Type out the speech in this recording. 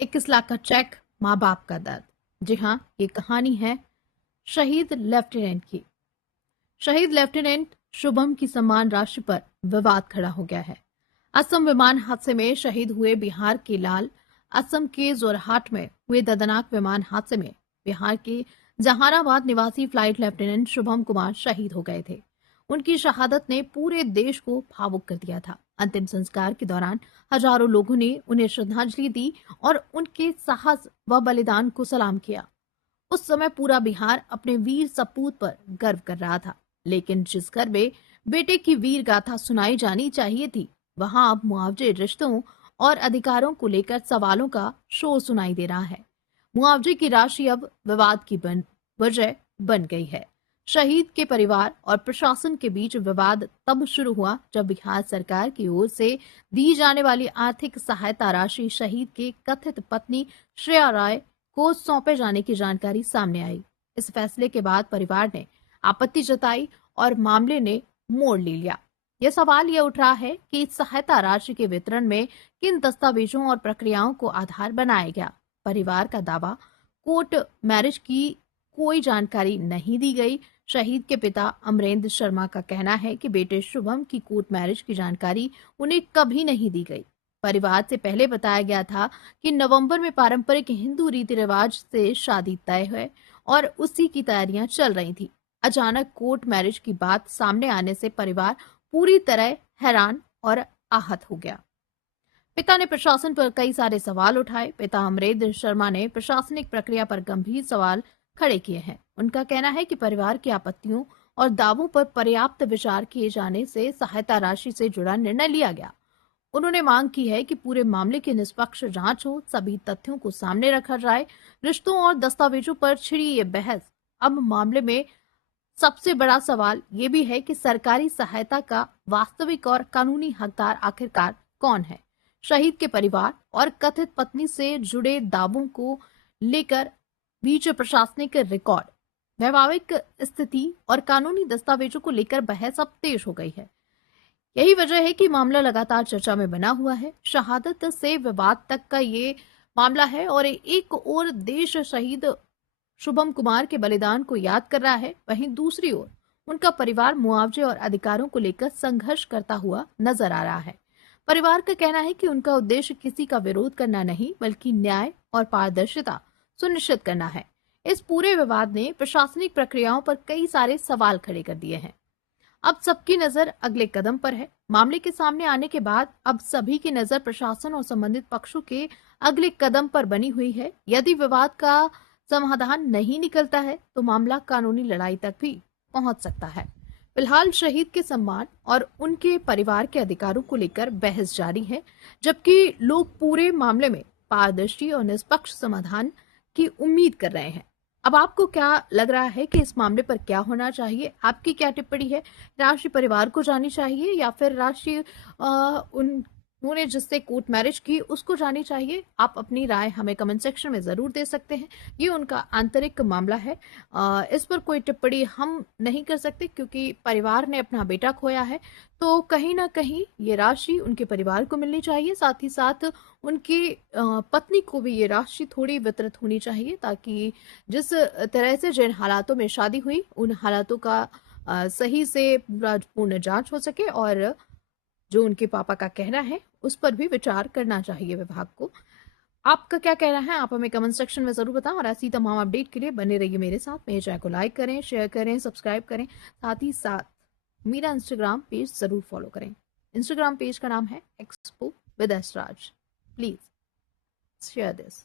21 लाख का चेक, माँ बाप का दर्द। जी हाँ, ये कहानी है शहीद लेफ्टिनेंट की। शहीद लेफ्टिनेंट शुभम की सम्मान राशि पर विवाद खड़ा हो गया है। असम विमान हादसे में शहीद हुए बिहार के लाल, असम के जोरहाट में हुए दर्दनाक विमान हादसे में बिहार के जहानाबाद निवासी फ्लाइट लेफ्टिनेंट शुभम कुमार शहीद हो गए थे। उनकी शहादत ने पूरे देश को भावुक कर दिया था। अंतिम संस्कार के दौरान हजारों लोगों ने उन्हें श्रद्धांजलि दी और उनके साहस व बलिदान को सलाम किया। उस समय पूरा बिहार अपने वीर सपूत पर गर्व कर रहा था, लेकिन जिस घर में बेटे की वीर गाथा सुनाई जानी चाहिए थी, वहां अब मुआवजे, रिश्तों और अधिकारों को लेकर सवालों का शोर सुनाई दे रहा है। मुआवजे की राशि अब विवाद की वजह बन गई है। शहीद के परिवार और प्रशासन के बीच विवाद तब शुरू हुआ जब बिहार सरकार की ओर से दी जाने वाली आर्थिक सहायता राशि शहीद के कथित पत्नी श्रेया राय को सौंपे जाने की जानकारी सामने आई। इस फैसले के बाद परिवार ने आपत्ति जताई और मामले ने मोड़ ले लिया। यह सवाल यह उठ रहा है कि इस सहायता राशि के वितरण में किन दस्तावेजों और प्रक्रियाओं को आधार बनाया गया। परिवार का दावा, कोर्ट मैरिज की कोई जानकारी नहीं दी गई। शहीद के पिता अमरेंद्र शर्मा का कहना है कि बेटे शुभम की कोर्ट मैरिज की जानकारी उन्हें कभी नहीं दी गई। परिवार से पहले बताया गया था कि नवंबर में पारंपरिक हिंदू रीति रिवाज से शादी तय है और उसी की तैयारियां चल रही थी। अचानक कोर्ट मैरिज की बात सामने आने से परिवार पूरी तरह हैरान और आहत हो गया। पिता ने प्रशासन पर कई सारे सवाल उठाए। पिता अमरेंद्र शर्मा ने प्रशासनिक प्रक्रिया पर गंभीर सवाल खड़े किए हैं। उनका कहना है कि परिवार की आपत्तियों और दावों पर पर्याप्त विचार किए जाने से सहायता राशि से जुड़ा निर्णय लिया गया। उन्होंने मांग की है कि पूरे मामले की निष्पक्ष जांच हो, सभी तथ्यों को सामने रखा जाए। रिश्तों और दस्तावेजों पर छिड़ी ये बहस। अब मामले में सबसे बड़ा सवाल ये भी है कि सरकारी सहायता का वास्तविक और कानूनी हकदार आखिरकार कौन है। शहीद के परिवार और कथित पत्नी से जुड़े दावों को लेकर बीच प्रशासनिक रिकॉर्ड, वैवाहिक स्थिति और कानूनी दस्तावेजों को लेकर बहस अब तेज हो गई है। यही वजह है कि मामला लगातार चर्चा में बना हुआ है। शहादत से विवाद तक का ये मामला है और एक ओर देश शहीद शुभम कुमार के बलिदान को याद कर रहा है, वहीं दूसरी ओर उनका परिवार मुआवजे और अधिकारों को लेकर संघर्ष करता हुआ नजर आ रहा है। परिवार का कहना है कि उनका उद्देश्य किसी का विरोध करना नहीं, बल्कि न्याय और पारदर्शिता सुनिश्चित करना है। इस पूरे विवाद ने प्रशासनिक प्रक्रियाओं पर कई सारे सवाल खड़े कर दिए हैं। अब सबकी नजर अगले कदम पर है। मामले के सामने आने के बाद अब सभी की नजर प्रशासन और संबंधित पक्षों के अगले कदम पर बनी हुई है। यदि विवाद का समाधान नहीं निकलता है तो मामला कानूनी लड़ाई तक भी पहुंच सकता है। फिलहाल शहीद के सम्मान और उनके परिवार के अधिकारों को लेकर बहस जारी है, जबकि लोग पूरे मामले में पारदर्शी और निष्पक्ष समाधान की उम्मीद कर रहे हैं। अब आपको क्या लग रहा है कि इस मामले पर क्या होना चाहिए? आपकी क्या टिप्पणी है? राशि परिवार को जानी चाहिए या फिर राशि उन्होंने जिससे कोर्ट मैरिज की उसको जानी चाहिए? आप अपनी राय हमें कमेंट सेक्शन में ज़रूर दे सकते हैं। ये उनका आंतरिक मामला है। इस पर कोई टिप्पणी हम नहीं कर सकते क्योंकि परिवार ने अपना बेटा खोया है, तो कहीं न कहीं ये राशि उनके परिवार को मिलनी चाहिए। साथ ही साथ उनकी पत्नी को भी ये राशि थोड़ी वितरित होनी चाहिए ताकि जिस तरह से जिन हालातों में शादी हुई, उन हालातों का सही से पूरा पूर्ण जांच हो सके और जो उनके पापा का कहना है, उस पर भी विचार करना चाहिए विभाग को। आपका क्या कहना है? आप हमें कमेंट सेक्शन में ज़रूर बताएं और ऐसी तमाम अपडेट के लिए बने रहिए मेरे साथ। मेरे चैनल को लाइक करें, शेयर करें, सब्सक्राइब करें। साथ ही साथ मेरा इंस्टाग्राम पेज ज़रूर फॉलो करें। इंस्टाग्राम पेज का नाम है expo with Esraj. Please share this.